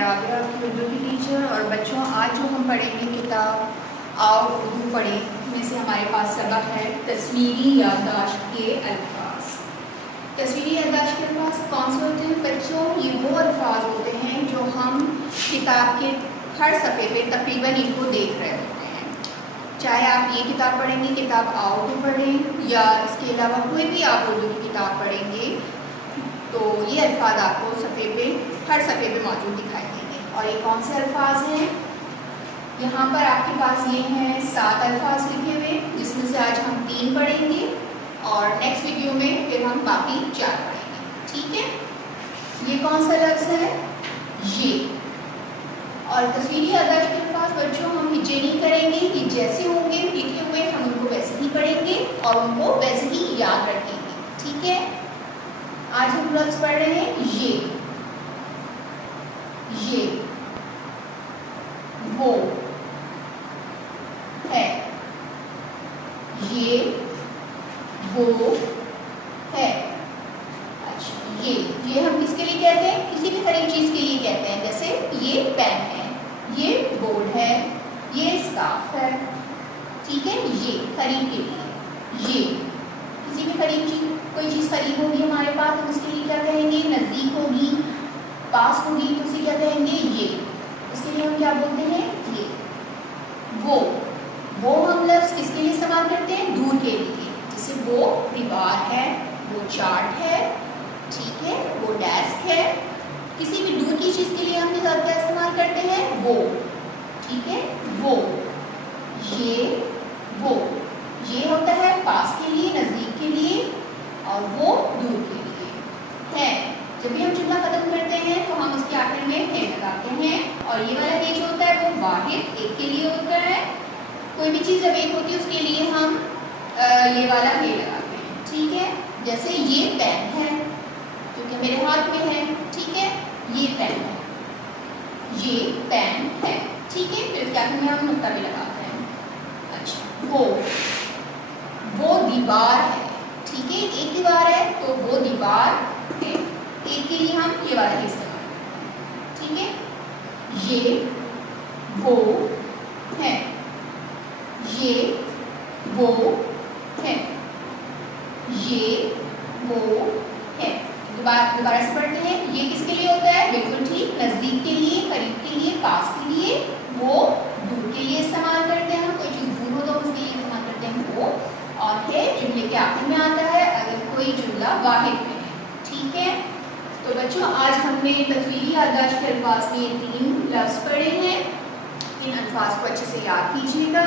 राबिया आपकी उर्दू की टीचर। और बच्चों, आज जो हम पढ़ेंगे किताब आओ उर्दू पढ़ें में से हमारे पास सबक है तस्वीरी याददाश्त के अल्फाज। तस्वीरी याददाश्त के अल्फाज कौन से होते हैं बच्चों? ये वो अल्फाज होते हैं जो हम किताब के हर सफ़े पे तकरीबन इनको देख रहे होते हैं। चाहे आप ये किताब पढ़ेंगे, किताब आओ उर्दू पढ़ें, या इसके अलावा कोई भी आप उर्दू की किताब पढ़ेंगे तो ये अल्फाज आपको हर सफ़े पे मौजूद दिखाई देंगे। और ये कौन से अल्फाज हैं? यहाँ पर आपके पास ये हैं 7 अल्फाज लिखे हुए, जिसमें से आज हम 3 पढ़ेंगे और नेक्स्ट वीडियो में फिर हम बाकी 4 पढ़ेंगे। ठीक है, ये कौन सा लफ्ज़ है? ये। और तस्वीरी याददाश्त के अल्फाज बच्चों हम हिज्जे नहीं करेंगे, कि जैसे होंगे लिखे हुए हम उनको वैसे ही पढ़ेंगे और उनको वैसे ही याद रखेंगे। ठीक है, आज हम लफ्ज़ पढ़ रहे हैं ये, वो है, ये वो है। अच्छा, ये हम किसके लिए कहते हैं? किसी भी करीब चीज़ के लिए कहते हैं। जैसे ये पेन है, ये बोर्ड है, ये स्कार्फ है। ठीक है, ये करीब के लिए। ये किसी भी करीब चीज़, कोई चीज़ करीब होगी हमारे पास, हम उसके लिए क्या कहेंगे? नज़दीक होगी, पास होगी तो उसे क्या कहेंगे? ये। उसके लिए हम क्या बोलते हैं? ये। वो हम लफ्ज़ किसके लिए इस्तेमाल करते हैं? दूर के लिए। जैसे वो दीवार है, वो चार्ट है, ठीक है, वो डेस्क है। किसी भी दूर की चीज़ के लिए हम क्या इस्तेमाल करते हैं? वो। ठीक है, वो, ये होता है पास के लिए, नज़दीक के लिए, और वो दूर के लिए है। जब भी हम जुमला ख़त्म करते हैं तो हम इसके आखिर में है लगाते हैं। और ये वाला ये जो होता है वो वाहिद, एक के लिए होता है। कोई भी चीज़ जब एक होती है उसके लिए हम ये वाला है लगाते हैं। ठीक है, जैसे ये पेन है क्योंकि मेरे हाथ में है। ठीक है, ये पेन है, ये पेन है। ठीक है, फिर इसके आखिर में हम नुक्ता भी लगाते हैं। अच्छा, वो दीवार है। ठीक है, एक दीवार है तो वो दीवार है। एक के लिए हम ये वाला इस्तेमाल करते हैं। ठीक है, ये वो है, ये वो है, ये वो है। दोबारा से पढ़ते हैं। ये किसके लिए होता है? बिल्कुल ठीक, नज़दीक के लिए, करीब के लिए, पास के लिए। वो दूर के लिए इस्तेमाल करते हैं। कोई चीज़ दूर हो तो उसके लिए इस्तेमाल करते हैं वो। और है जुमले के आखिर में आता है अगर कोई जुमला वाहिद में है। ठीक है, तो बच्चों आज हमने तस्वीरी याददाश्त के अल्फाज में 3 लफ्ज़ पढ़े हैं। इन अल्फाज को अच्छे से याद कीजिएगा